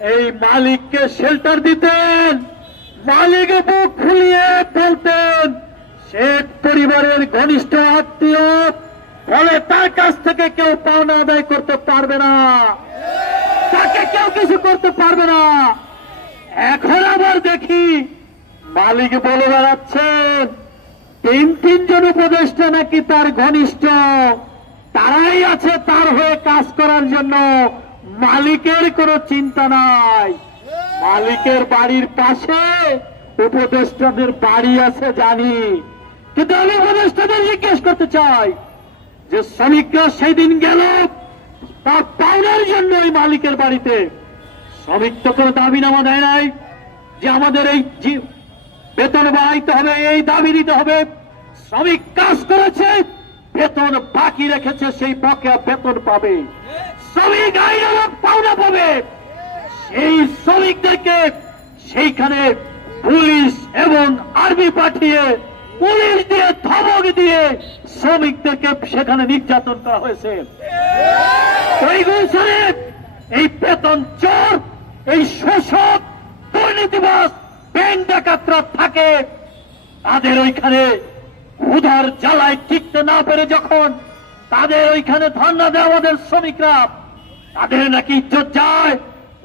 এই মালিককে শেল্টার দিতেন। মালিক বুক ফুলিয়ে বলতেন শেখ পরিবারের ঘনিষ্ঠ আত্মীয়, ফলে তার কাছ থেকে কেউ পাওনা আদায় করতে পারবে না। তাকে কেউ কিছু করতে পারবে না। এখন আবার দেখি, মালিক বলে বেড়াচ্ছেন, তিন তিনজন উপদেষ্টা নাকি তার ঘনিষ্ঠ, তারাই আছে তার হয়ে কাজ করার জন্য। মালিকের কোনো চিন্তা নাই। মালিকের বাড়ির পাশে উপদেষ্টাদের বাড়ি আছে জানি। কিন্তু আমি উপদেষ্টাদের জিজ্ঞেস করতে চাই যে শ্রমিকরা সেদিন গেল তার পাওনার জন্য ওই মালিকের বাড়িতে। শ্রমিক তো কোনো দাবি নামা দেয় নাই যে আমাদের এই বেতন বাড়াইতে হবে, এই দাবি দিতে হবে। শ্রমিক কাজ করেছে, বেতন বাকি রেখেছে, সেই বকেয়া বেতন পাবে। শ্রমিক আইনের পাওনা পাবে। সেই শ্রমিকদেরকে সেইখানে পুলিশ এবং আর্মি পাঠিয়ে, পুলিশ দিয়ে ধমক দিয়ে শ্রমিকদেরকে সেখানে নির্যাতন করা হয়েছে। এই বেতন চোর, এই শোষক দুর্নীতিবাস ব্যাংক ডাকাতরা থাকে। তাদের ওইখানে উধার জ্বালায় টিকতে না পেরে যখন তাদের ওইখানে ধর্ণা দেয় আমাদের শ্রমিকরা তাদের নাকি ইজ্জত যায়?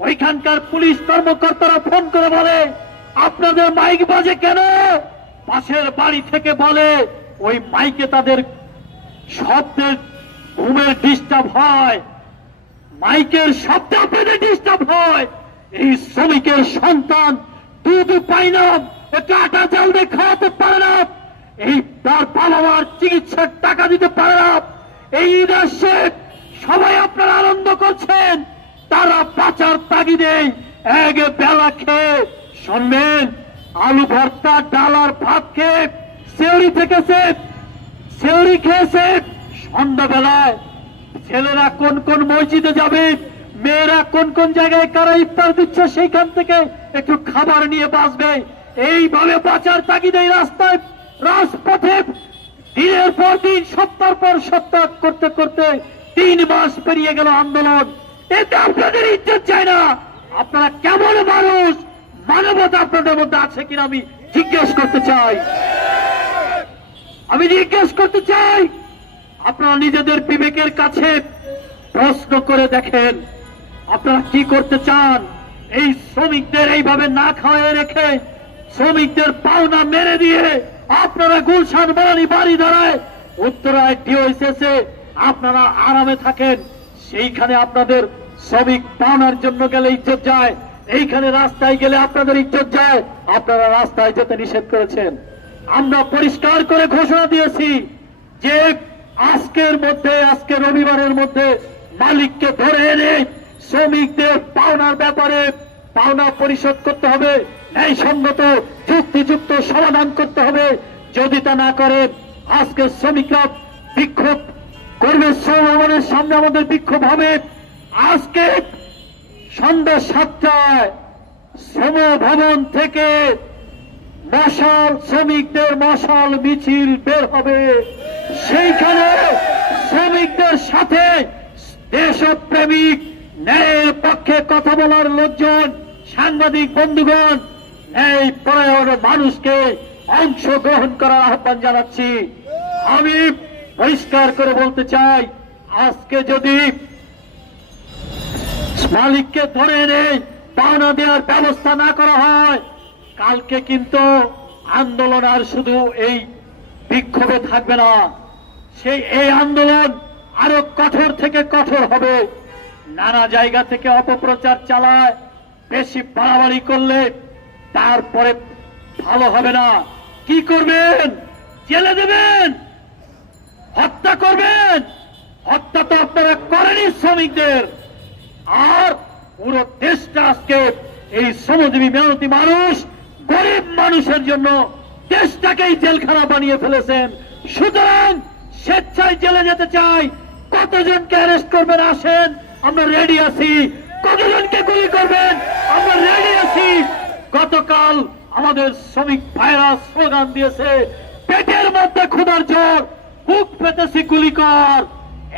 ওইখানকার পুলিশ কর্মকর্তারা ফোন করে বলে, আপনাদের মাইক বাজে কেন? পাশের বাড়ি থেকে বলে, ওই মাইকে তাদের শব্দের, ঘুমের ডিস্টার্ব হয়। মাইকের শব্দ পেতে ডিস্টার্ব হয়। এই শ্রমিকের সন্তান দুধ পায় না আটা চাল দিয়ে খাওয়াতে পারে না, এই তার বাবা চিকিৎসার টাকা দিতে পারে না, এই আসছে সবাই আপনারা আনন্দ করছেন। তারা পাচার তাগিদে এক বেলা খেয়ে শুনবেন, আলু ভর্তা, ডাল আর ভাত খেয়ে সেউরি থেকেছে সেউরি খেয়েছে সন্ধ্যাবেলায় ছেলেরা কোন কোন মসজিদে যাবে, মেয়েরা কোন কোন জায়গায় কারা ইফতার দিচ্ছে, সেইখান থেকে একটু খাবার নিয়ে বাঁচবে। এইভাবে বাঁচার তাগিদে রাস্তায় রাজপথে দিনের পর দিন, সপ্তাহ পর সপ্তাহ করতে করতে তিন মাস পেরিয়ে গেল আন্দোলন। এতে আপনাদের ইজ্জত চায় না। আপনারা কেমন মানুষ? মানবতা আপনাদের মধ্যে আছে কিনা আমি জিজ্ঞেস করতে চাই। আমি জিজ্ঞেস করতে চাই, আপনারা নিজেদের বিবেকের কাছে প্রশ্ন করে দেখেন, আপনারা কি করতে চান? এই শ্রমিকদের এইভাবে না খাওয়ায় রেখে শ্রমিকদের পাওনা মেরে দিয়ে আপনারা গুলশান বাড়ি বাড়ি দাঁড়ায় উত্তরায় ডিওএসএসে আপনারা আরামে থাকেন। সেইখানে আপনাদের শ্রমিক পাওনার জন্য গেলে ইজ্জত যায়। এইখানে রাস্তায় গেলে আপনাদের ইজ্জত যায়। আপনারা রাস্তায় যেতে নিষেধ করেছেন। আমরা পরিষ্কার করে ঘোষণা দিয়েছি যে আজকের মধ্যে, আজকে রবিবারের মধ্যে মালিককে ধরে এনে শ্রমিকদের পাওনার ব্যাপারে পাওনা পরিশোধ করতে হবে, ন্যায়সঙ্গত, যুক্তিযুক্ত সমাধান করতে হবে। যদি তা না করেন আজকে শ্রমিকরা বিক্ষোভ করবে ভবনের সামনে আমাদের বিক্ষোভ হবে। আজকে সন্ধ্যা সাতটায় শ্রম ভবন থেকে মশাল শ্রমিকদের মশাল মিছিল বের হবে। সেইখানে শ্রমিকদের সাথে দেশপ্রেমিক, ন্যায়ের পক্ষে কথা বলার লোকজন, সাংবাদিক বন্ধুগণ ন্যায় পরায়ণ মানুষকে অংশগ্রহণ করার আহ্বান জানাচ্ছি। আমি পরিষ্কার করে বলতে চাই, আজকে যদি মালিককে ধরে এনে পাওনা দেওয়ার ব্যবস্থা না করা হয়, কালকে কিন্তু আন্দোলন আর শুধু এই বিক্ষোভে থাকবে না। সেই এই আন্দোলন আরও কঠোর থেকে কঠোর হবে। নানা জায়গা থেকে অপপ্রচার চালায়, বেশি বাড়াবাড়ি করলে তারপরে ভালো হবে না। কি করবেন? জেলে দেবেন হত্যা করবেন হত্যা তো আপনারা করেনি শ্রমিকদের। আর পুরো দেশটা আজকে এই শ্রমজীবী মেহনতি মানুষ, গরিব মানুষের জন্য দেশটাকেই জেলখানা বানিয়ে ফেলেছেন। সুতরাং স্বেচ্ছায় জেলে যেতে চাই। কতজনকে অ্যারেস্ট করবেন আসেন, আমরা রেডি আছি। কতজনকে গুলি করবেন, আমরা রেডি আছি। গতকাল আমাদের শ্রমিক ভাইরা স্লোগান দিয়েছে, পেটের মধ্যে ক্ষুধার জ্বর, বুক পেতেছি গুলি কর।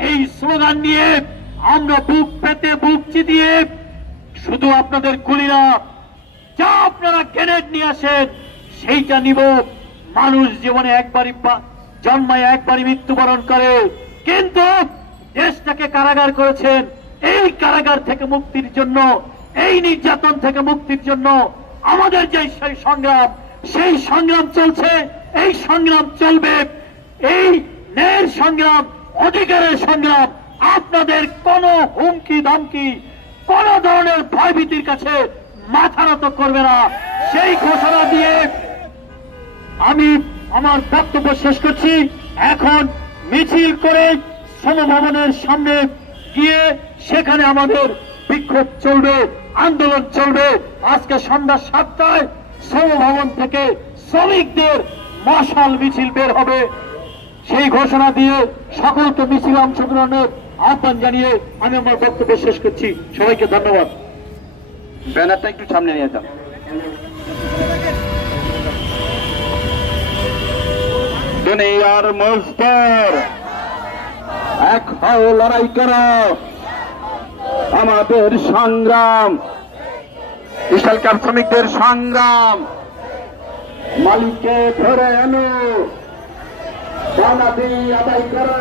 এই স্লোগান নিয়ে আমরা বুক পেতে বুক চিতিয়ে শুধু আপনাদের গুলি না যা আপনারা গ্রেনেড নিয়ে আসেন, সেইটা নিব। মানুষ জীবনে একবারই জন্মায় একবারই মৃত্যুবরণ করে। কিন্তু দেশটাকে কারাগার করেছেন। এই কারাগার থেকে মুক্তির জন্য, এই নির্যাতন থেকে মুক্তির জন্য আমাদের যে সেই সংগ্রাম সেই সংগ্রাম চলছে, এই সংগ্রাম চলবে। এই ন্যায়ের সংগ্রাম, অধিকারের সংগ্রাম আপনাদের কোন হুমকি ধমকি, কোন ধরনের ভয়ভীতির কাছে মাথা নত করবে না। সেই ঘোষণা দিয়ে আমি আমার বক্তব্য শেষ করছি। এখন মিছিল করে সমভবনের সামনে গিয়ে সেখানে আমাদের বিক্ষোভ চলবে, আন্দোলন চলবে। আজকে সন্ধ্যা সাতটায় সমভবন থেকে শ্রমিকদের মশাল মিছিল বের হবে। সেই ঘোষণা দিয়ে সকলকে মিছিল অংশগ্রহণের আহ্বান জানিয়ে আমি আমার বক্তব্য শেষ করছি। সবাইকে ধন্যবাদ। ব্যানারটা একটু সামনে নিয়ে যান দুনিয়ার মজদুর, এক হও লড়াই করো। আমাদের সংগ্রাম বিশালকার শ্রমিকদের সংগ্রাম। মালিককে ধরে এনো বানাদি আদায় করো।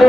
কিছু খুদা আনো চালো চালো বিচার কাপড়